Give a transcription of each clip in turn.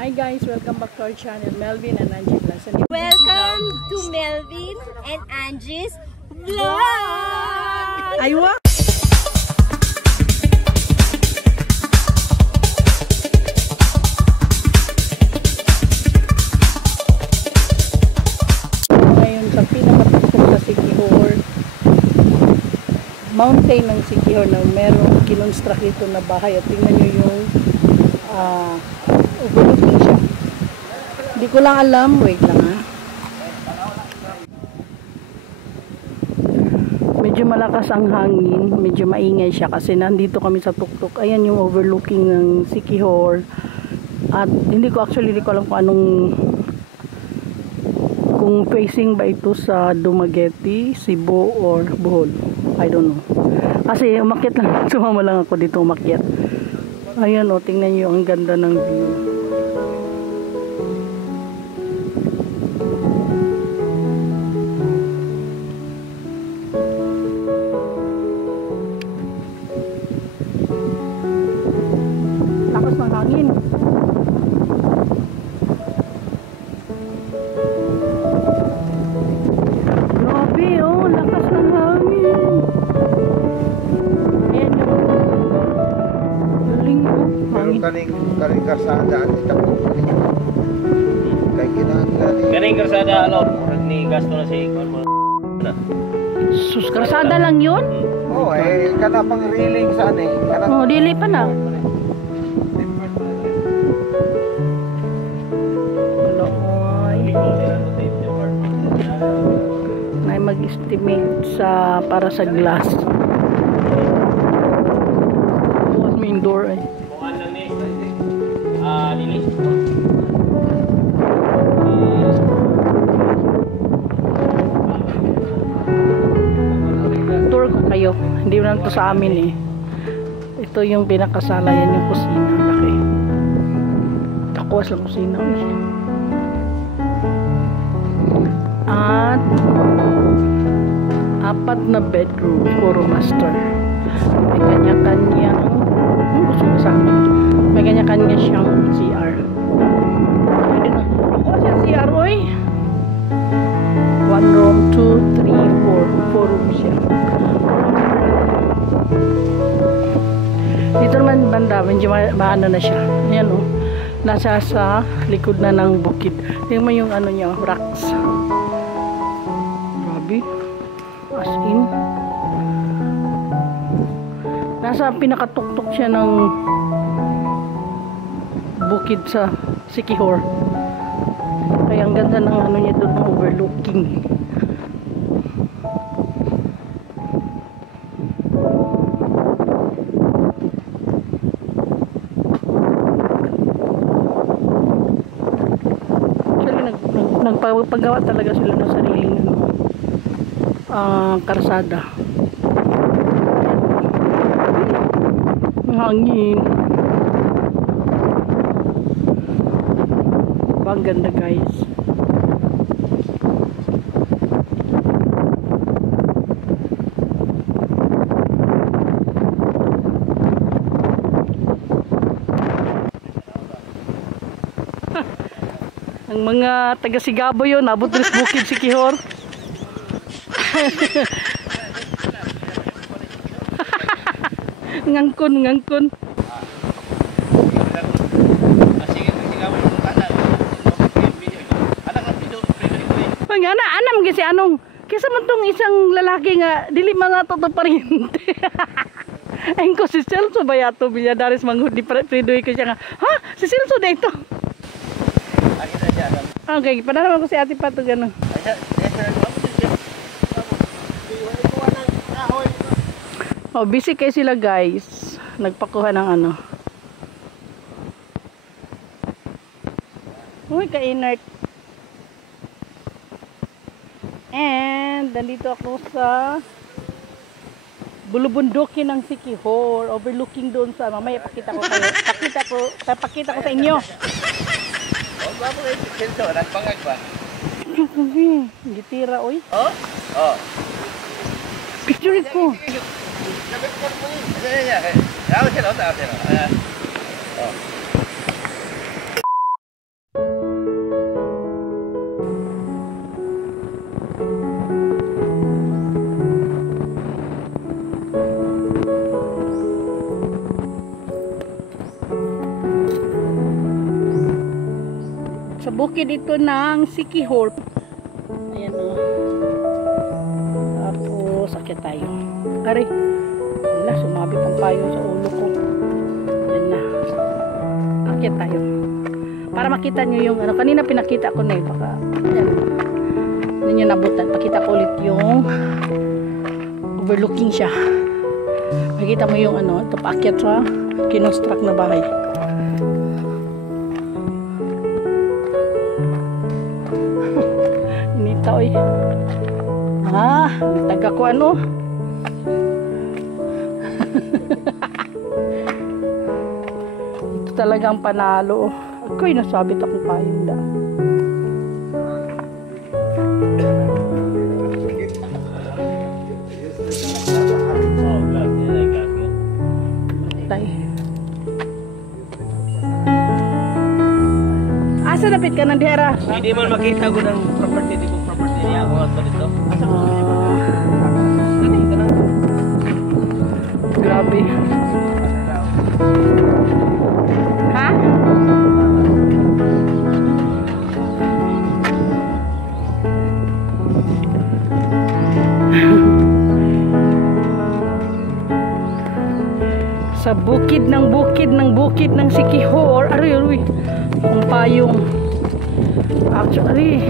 Hi guys, welcome back to our channel, Melvin and Angie Vlogs. Welcome to Melvin and Angie's Vlog! Aywa! Ngayon sa pinakatuktok sa Siquijor mountain ng Siquijor na merong kinonstruct ito na bahay at tingnan nyo yung overlooking siya. Hindi ko lang alam, wait lang ha. Medyo malakas ang hangin, medyo maingay siya kasi nandito kami sa tuktok. Ayan yung overlooking ng Siquijor. At hindi ko alam kung facing ba ito sa Dumaguete, Cebu or Bohol. I don't know. Kasi umakyat lang, sumama lang ako dito umakyat. Ayan o, tingnan nyo ang ganda ng view. Lakas ng hangin. Grabe oh, lakas ng hangin. Ayan yung galing oh. Karing karsada at itakbo pa rin. Kaya kinahanglan eh. Karing karsada, ni gasto na si Ikon mo. Sus, karsada lang yun? Oo, kana pang reeling saan eh. Oh, dili pa na. May mag-estimate para sa glass. Bukas may indoor eh. Bukan lang ni Lili. Tour ko kayo. Hindi mo lang ito sa amin eh. Ito yung pinakasala. Yan yung kusina. Laki. Takuas lang kusina eh. At 4 na bedroom. Puro master. May kanya-kanyang gusto ko sa amin. May kanya-kanya siyang CR. Pwede na. Ako siya CR oy. 1 room, 2, 3, 4. 4 room siya. Dito naman banda, medyo maano na siya. Ayan o. Nasa sa likod na ng bukid. Tingnan mo yung ano niya, rocks. Grabe. As in. Nasa pinakatuktok siya ng bukid sa Siquijor. Kaya ang ganda ng ano niya doon, ng overlooking. Nagpagawa talaga sila ng sariling karsada. Ang hangin. Ang ganda guys. Ang mga taga-Sigabo yun, nabot rin sa bukid Siquijor. Ngangkon. Anam kasi anong kisa man tong isang lalaki nga dili man nato to paryente. Ang ko si Celso bayato Villadares manghudi predoy ko siya nga. Ha, si Celso dito. Okay, padala ko si Ate Pato gano. Oh, busy kayo sila guys. Nagpakuha ng ano. Uy, ka-inert. And nandito ako sa bulubundukin ng Siquijor, overlooking doon sa mamaya pakita ko kayo. Papakita ko sa inyo. Oh, bago kayo si Celso, nagpangag ba? Gitira oy. Oh? Oh. Picture ko. Ayan. Ako sila. Sa bukid ito ng Siquijor. Ayan o. Tapos, sakit tayo. Aray. Wala, sumabit ang payo sa ulo ko. Ayan na. Akit tayo. Para makita nyo yung, ano, kanina pinakita ko na eh. Baka, ayan. Hindi nyo nabutan. Pakita ko ulit yung overlooking siya. Makita mo yung, ano, ito paakyat sa kinonstruct na bahay. Inita oy. Taga ko ano. Ito talagang panalo. Ako'y nasabit akong pahinda. Asa dapit ka ng dihera? Hindi man makita ko ng property, di ko property niya ako ato dito. Asa ko niya ba? Dali ka na. Grabe. Ha? Sa bukid ng Siquijor. Aroy. Ang payong. Actually.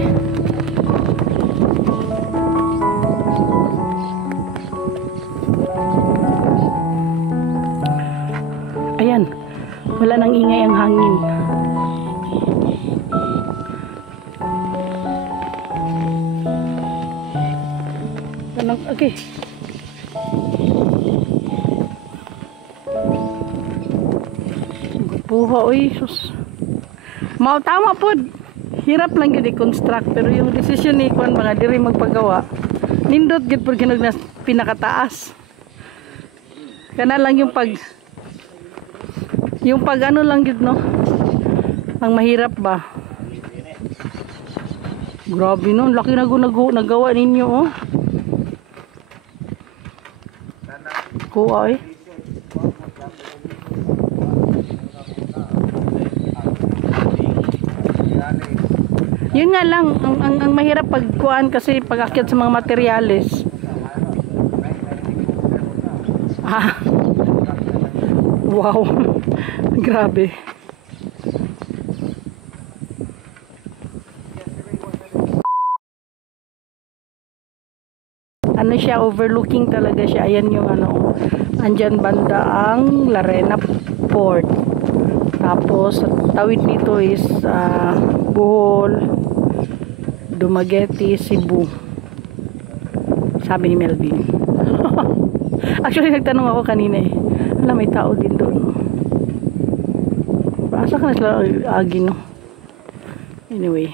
Ayan. Wala nang ingay ang hangin. Okay. Buha, oy, sus. Mao tama po. Hirap lang gid i-construct pero yung decision ni kuan mga diri magpagawa. Nindot gid pud kinog na pinakataas. Kana lang yung pag ano lang gid no. Ang mahirap ba? Grabe no, laki na nagawa ninyo oh. Kuha eh. Yun nga lang, ang mahirap pagkuhan kasi pag-akyat sa mga materyales. Wow. Grabe. Ano siya, overlooking talaga siya. Ayan yung ano, andyan banda ang Larena Port. Tapos, tawid nito is Bohol, Dumaguete, Cebu. Sabi ni Melvin. Actually, nagtanong ako kanina eh. Alam, may tao din doon. Asa ka na sila agi, no? Anyway.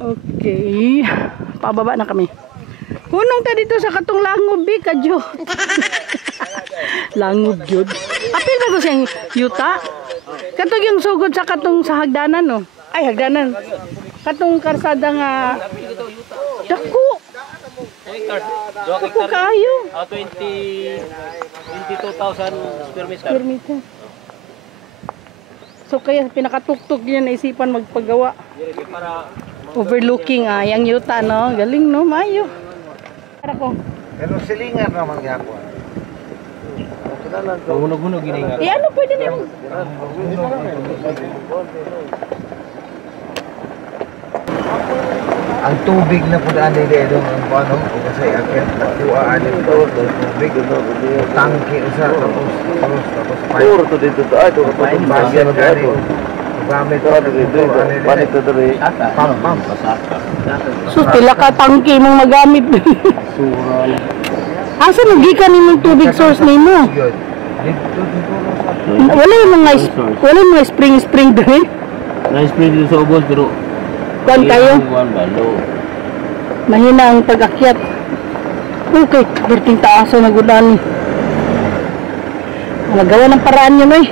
Okay, pababa na kami. Hunong ta dito sa katong langob kadyo. Langob jud. Apil ba to siyang yuta? Katong yung sugod sa katong sa hagdanan no. Ay hagdanan. Katong karsada nga dako. Dako kayo. 22,000 square meter. So kaya pinakatuktok yun naisipan magpagawa. Overlooking yung yuta no. Galing no, mayo. Para ko. Pero silingan naman gyapon. Hunog-hunog gini nga. Ano pwede na yung Ang tubig na po daan nila doon ang ano kasi akin nakuha anin ito tubig tangke usa tapos Puro to dito to ay to pain basya na dito gamit to dito panit to dito pam sus pila ka tangke mong magamit. Asa nagikan nimong tubig source nimo? Wala yung mga spring dre. na-spray dito sa ubos pero Kuan kayo? Mahina ang pag-akyat. Okay, berting taas na gudan. Nagawa ng paraan yun, oy.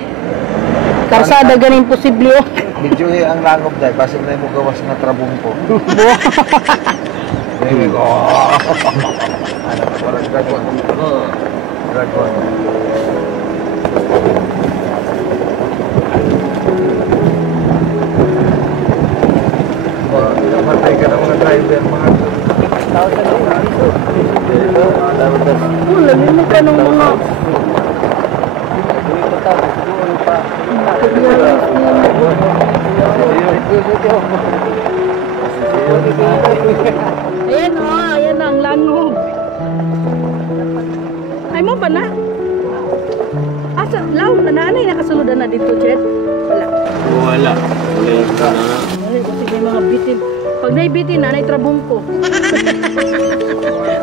Karsada ganing posible, oh. Medyo ang langob dahil. Basig na mo gawas na trabong ko. Maybe ko. Ano, parang dragon. Dragon. Namatay ka ng mga driver, mga Lamin mo ka ng mga... Ayan o, ayan na ang langog. Ay mo ba na? Asa, law, nananay nakasulod na dito, Chet? Wala. Wala. Wala yung sana. Ay, kasi may mga bitin. Pag naibitin, nanay trabong ko.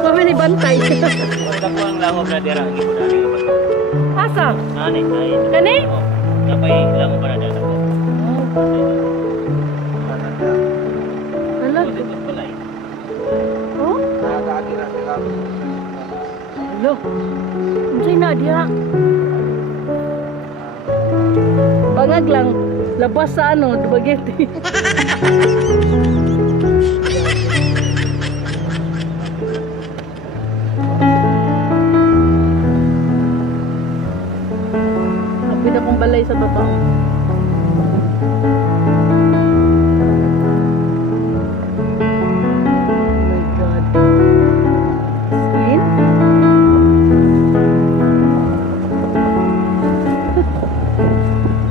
Kami ni bantay. Basta ko ang langob na dira. Hindi ko dali ka ba? Asa? Nani, nani. Kani? Napay langob pa na dyan ako. Hala? Dito pala eh. Oh? nakakaagi na sila. Hello? Unsay na diha? Bangag lang. Labas sa ano, Dumaguete. Kapit akong balay sa baba.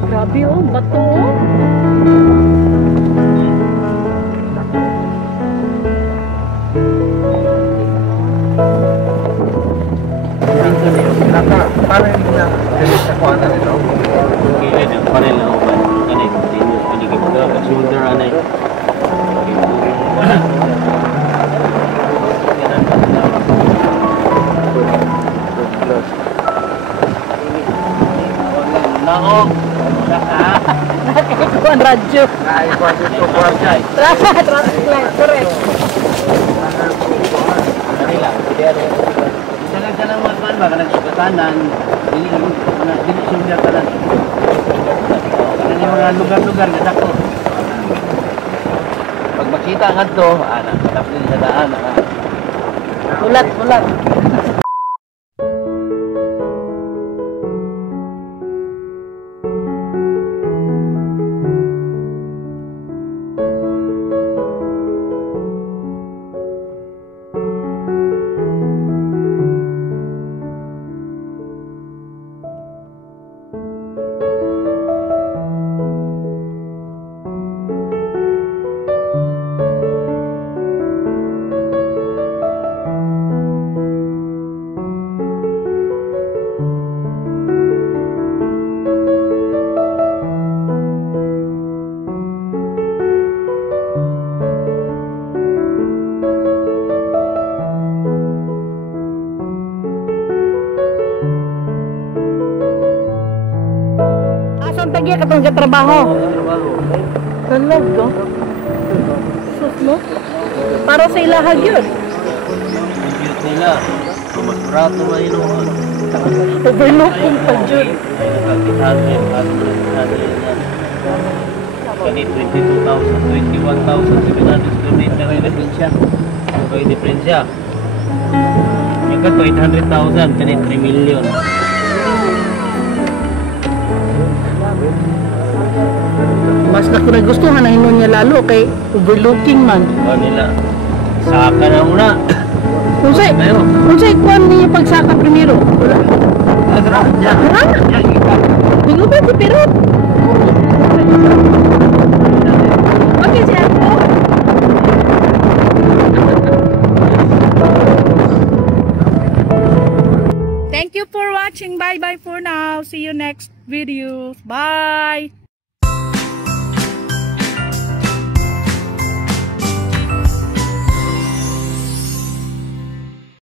Grabe oh, bato oh. Paano yung mga nakuha na nila? Gilid ang panel na upan. Kanay, continuous. Hindi ka mag shoulder anay. Nako. Ikuan radyo. Naikuha dito po. Traffic light, correct. Isa lang man ba kanang sugatanan, dili shoulder ka lang. Kanang mga lugar-lugar nga dako. Pag makita ang adto, ana, tapos sa daan, Ulat, ulat. Asan tagya ka itong trabaho? Talag ko? Sus mo? Para sa ilahag yun. compute nila. Mas barato na inuhan. Overlooking pa dyan. Kani 22,000, 21,700 student na rin siya. So, yung diferensya. Yung ka 800,000, kani 3 million. Mas na ko nagustuhan na hinon niya lalo kay overlooking man. Kanila, saka na muna. Unsay kuan niya pagsaka primero? Wala. Bingo ba si Pirot? Okay, siya po. Thank you for watching. Bye-bye for now. See you next videos. Bye!